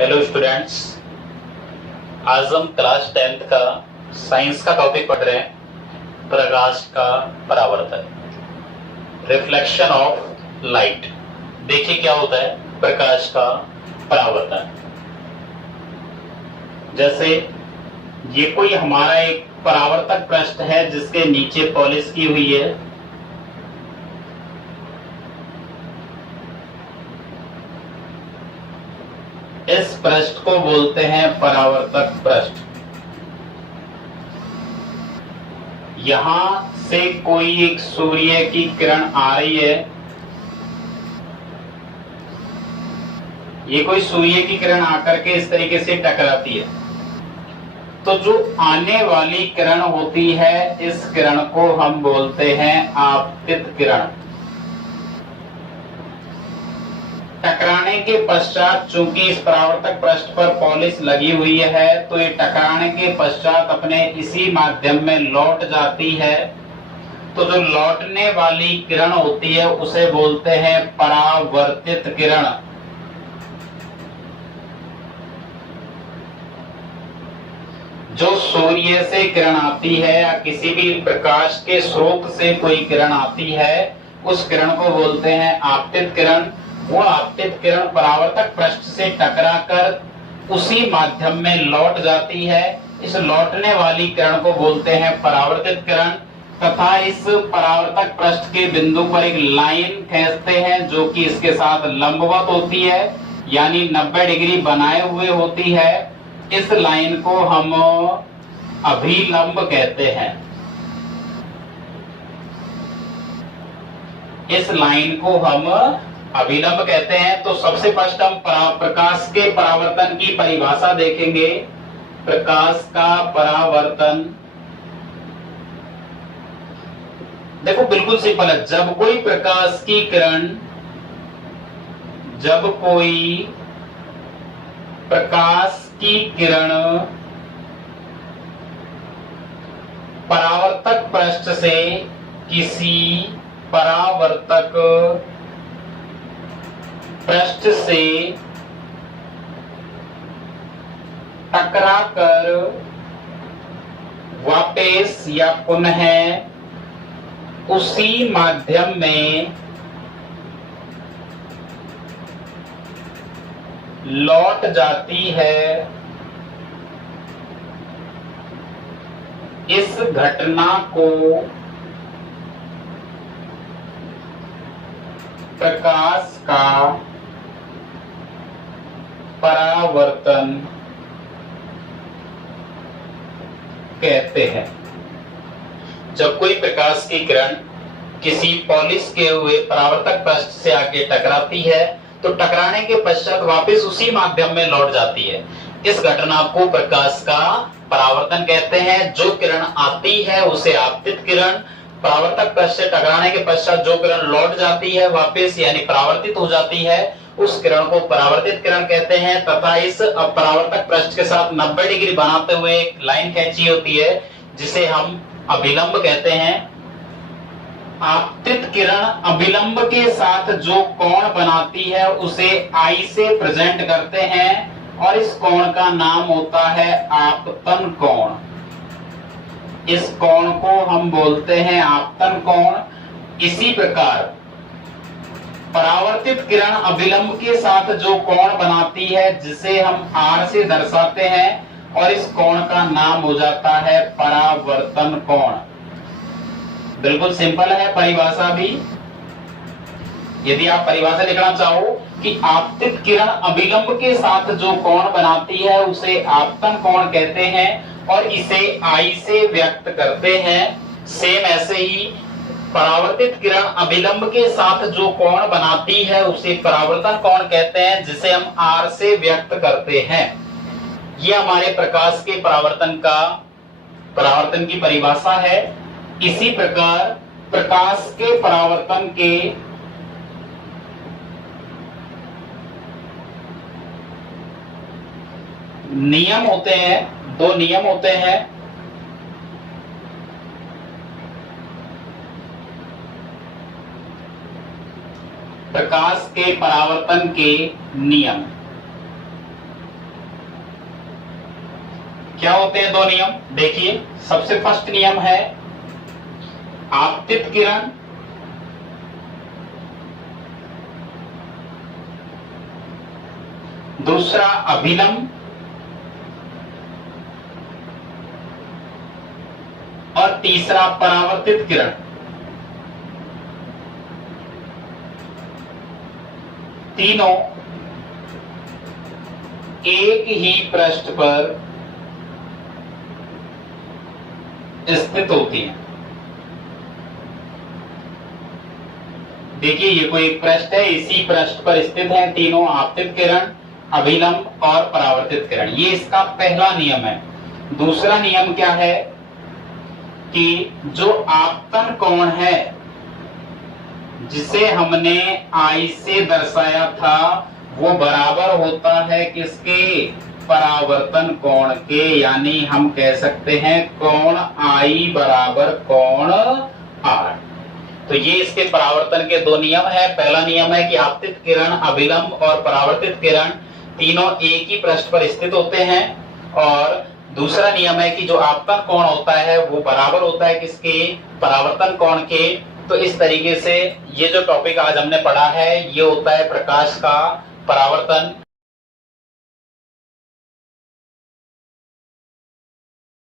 Hello students, आज हम class 10th का साइंस का टॉपिक पढ़ रहे हैं। प्रकाश का परावर्तन, रिफ्लेक्शन ऑफ लाइट। देखिए क्या होता है प्रकाश का परावर्तन। जैसे ये कोई हमारा एक परावर्तक पृष्ठ है जिसके नीचे पॉलिश की हुई है। इस पृष्ठ को बोलते हैं परावर्तक पृष्ठ। यहां से कोई एक सूर्य की किरण आ रही है, ये कोई सूर्य की किरण आकर के इस तरीके से टकराती है, तो जो आने वाली किरण होती है इस किरण को हम बोलते हैं आपतित किरण। टकराने के पश्चात चूंकि इस परावर्तक पृष्ठ पर पॉलिश लगी हुई है, तो ये टकराने के पश्चात अपने इसी माध्यम में लौट जाती है। तो जो लौटने वाली किरण होती है उसे बोलते हैं परावर्तित किरण। जो सूर्य से किरण आती है या किसी भी प्रकाश के स्रोत से कोई किरण आती है, उस किरण को बोलते हैं आपतित किरण। वो आपतित किरण परावर्तक पृष्ठ से टकराकर उसी माध्यम में लौट जाती है। इस लौटने वाली किरण को बोलते हैं परावर्तित किरण, तथा इस परावर्तक पृष्ठ के बिंदु पर एक लाइन खींचते हैं जो कि इसके साथ लंबवत होती है, यानी 90 डिग्री बनाए हुए होती है। इस लाइन को हम अभिलंब कहते हैं। इस लाइन को हम अभिलंब कहते हैं। तो सबसे फर्स्ट हम प्रकाश के परावर्तन की परिभाषा देखेंगे। प्रकाश का परावर्तन देखो बिल्कुल सिंपल है। जब कोई प्रकाश की किरण, जब कोई प्रकाश की किरण परावर्तक पृष्ठ से किसी परावर्तक पृष्ठ से टकराकर वापस या पुनः उसी माध्यम में लौट जाती है, इस घटना को प्रकाश का परावर्तन कहते हैं। जब कोई प्रकाश की किरण किसी पॉलिश किए हुए परावर्तक पृष्ठ से आके टकराती है, तो टकराने के पश्चात वापस उसी माध्यम में लौट जाती है। इस घटना को प्रकाश का परावर्तन कहते हैं। जो किरण आती है उसे आपतित किरण, परावर्तक पृष्ठ से टकराने के पश्चात जो किरण लौट जाती है वापस, यानी परावर्तित हो जाती है, उस किरण को परावर्तित किरण कहते हैं। तथा इस परावर्तक पृष्ठ के साथ 90 डिग्री बनाते हुए एक लाइन खींची होती है जिसे हम अभिलंब कहते हैं। आपतित किरण अभिलंब के साथ जो कोण बनाती है उसे आई से प्रेजेंट करते हैं और इस कोण का नाम होता है आपतन कोण। इस कोण को हम बोलते हैं आपतन कोण। इसी प्रकार परावर्तित किरण अभिलंब के साथ जो कोण बनाती है जिसे हम आर से दर्शाते हैं, और इस कोण का नाम हो जाता है परावर्तन कोण। बिल्कुल सिंपल है परिभाषा भी। यदि आप परिभाषा लिखना चाहो कि आपतित किरण अभिलंब के साथ जो कोण बनाती है उसे आपतन कोण कहते हैं और इसे आई से व्यक्त करते हैं। सेम ऐसे ही परावर्तित किरण अभिलंब के साथ जो कोण बनाती है उसे परावर्तन कोण कहते हैं, जिसे हम आर से व्यक्त करते हैं। यह हमारे प्रकाश के परावर्तन की परिभाषा है। इसी प्रकार प्रकाश के परावर्तन के नियम होते हैं, 2 नियम होते हैं। प्रकाश के परावर्तन के नियम। क्या होते हैं दो नियम? देखिए, सबसे फर्स्ट नियम है आपतित किरण, दूसरा अभिलंब, और तीसरा परावर्तित किरण। तीनों एक ही पृष्ठ पर स्थित होती हैं। देखिए, ये कोई एक पृष्ठ है, इसी पृष्ठ पर स्थित है तीनों, आपतित किरण, अभिलंब और परावर्तित किरण। ये इसका पहला नियम है। दूसरा नियम क्या है कि जो आपतन कोण है, जिसे हमने आई से दर्शाया था, वो बराबर होता है किसके? परावर्तन कोण के। यानी हम कह सकते हैं कोण आई बराबर कोण आर। तो ये इसके परावर्तन के दो नियम है। पहला नियम है कि आपतित किरण, अभिलंब और परावर्तित किरण तीनों एक ही पृष्ठ पर स्थित होते हैं, और दूसरा नियम है कि जो आपतन कोण होता है वो बराबर होता है किसके? परावर्तन कोण के। तो इस तरीके से ये जो टॉपिक आज हमने पढ़ा है, ये होता है प्रकाश का परावर्तन।